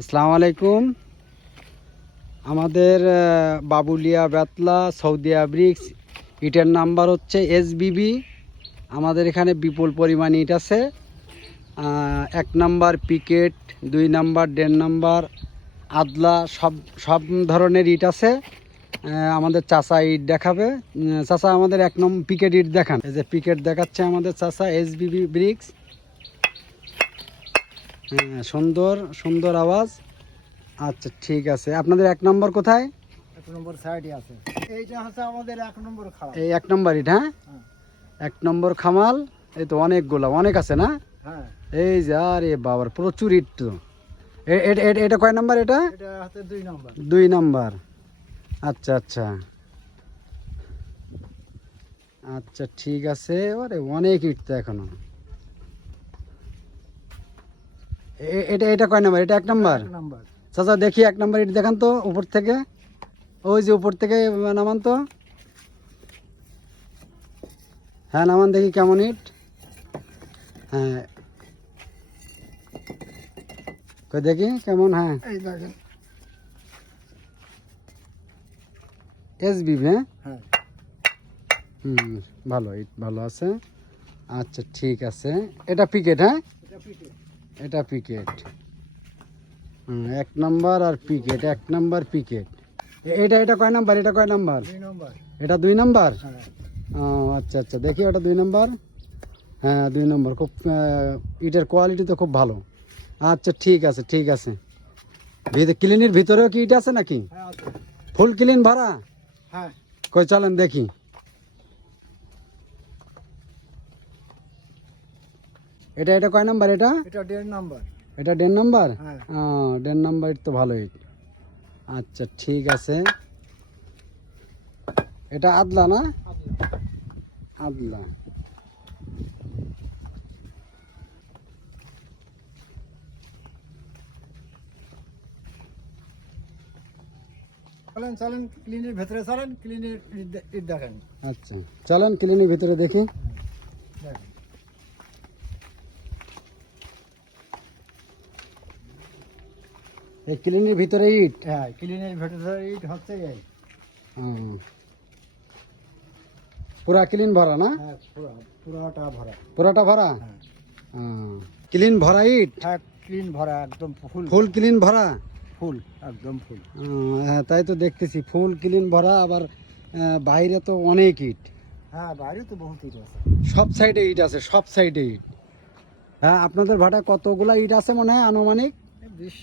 আসসালামু আলাইকুম। আমাদের বাবুলিয়া বেতলা সৌদিয়া ব্রিক্স ইটের নাম্বার হচ্ছে SBB। আমাদের এখানে বিপুল পরিমাণ ইট আছে। 1 নাম্বার পিকেট, 2 নাম্বার, 1.5 নাম্বার, আদলা, সব ধরনের ইট আছে। আমাদের চাচা ইট দেখাবে। চাচা আমাদের 1 নম্বর পিকেট ইট দেখান। এই যে পিকেট দেখাচ্ছে আমাদের চাচা SBB ব্রিক্স। সুন্দর সুন্দর আওয়াজ। আচ্ছা ঠিক আছে, আপনাদের 1 নম্বর কোথায়? 1 নম্বর সাইডে আছে। এইটা হচ্ছে আমাদের 1 নম্বর খাওয়া। এই 1 নম্বর ইট। হ্যাঁ, 1 নম্বর খামাল। এই তো অনেকগুলো, অনেক আছে না? হ্যাঁ, এই যে আরে বাবার প্রচুর ইট তো। এটা কয় নাম্বার? এটা এটা হচ্ছে 2 নম্বর। 2 নাম্বার। আচ্ছা আচ্ছা আচ্ছা ঠিক আছে। ওরে অনেক ইট তো এখনো। এটা এটা কয় নাম্বার? এটা 1 নাম্বার। 1 নম্বর। চাচা দেখি 1 নাম্বার ইট দেখান তো উপর থেকে। ওই যে উপর থেকে নামান তো। হ্যাঁ নামান দেখি কেমন ইট। হ্যাঁ কই দেখি কেমন। হ্যাঁ এই দেখেন। SBB। হ্যাঁ, হ্যাঁ, ভালো ইট, ভালো আছে। আচ্ছা ঠিক আছে। এটা পিকেট। হ্যাঁ, এটা পিঠে। এটা পিকেট। 1 নাম্বার আর পিকেট, 1 নাম্বার পিকেট। এটা এটা কয় নাম্বার? এটা কয় নাম্বার? 2 নম্বর। এটা 2 নাম্বার। হ্যাঁ, ও আচ্ছা আচ্ছা, দেখি ওটা 2 নাম্বার। হ্যাঁ 2 নম্বর। খুব ইটের কোয়ালিটি তো খুব ভালো। আচ্ছা ঠিক আছে ঠিক আছে। ক্লিনের ভিতরেও কি ইট আছে নাকি? হ্যাঁ আছে। ফুল ক্লিন ভরা? হ্যাঁ, কই চলেন দেখি। এটা এটা কয় নাম্বার? এটা এটা 1.5 নম্বর। এটা 1.5 নাম্বার। হ্যাঁ, 1.5 নাম্বার ইট তো ভালোই। আচ্ছা ঠিক আছে। এটা আদলা না? আদলা। চলেন চলেন ক্লিনের ভেতরে চলেন, ক্লিনের ইট দেখেন। আচ্ছা চলেন ক্লিনের ভিতরে দেখি। দেখেন। এই ক্লিনের ভিতরে ইট। হ্যাঁ, ক্লিনের ভেতরে ইট হচ্ছে এই। হুম। পুরা ক্লিন ভরা না? হ্যাঁ, পুরোটা ভরা। পুরাটা ভরা? হ্যাঁ, ক্লিন ভরা ইট? হ্যাঁ ক্লিন ভরা, একদম ফুল। ফুল ক্লিন ভরা? ফুল, একদম ফুল। হ্যাঁ তাই তো দেখতেছি, ফুল ক্লিন ভরা। আবার বাইরে তো অনেক ইট। হ্যাঁ, বাইরে তো বহুত ইট আছে। সব সাইডে ইট আছে, সব সাইডে ইট। হ্যাঁ আপনাদের ভাটায় কতগুলা ইট আছে মনে হয় আনুমানিক? 20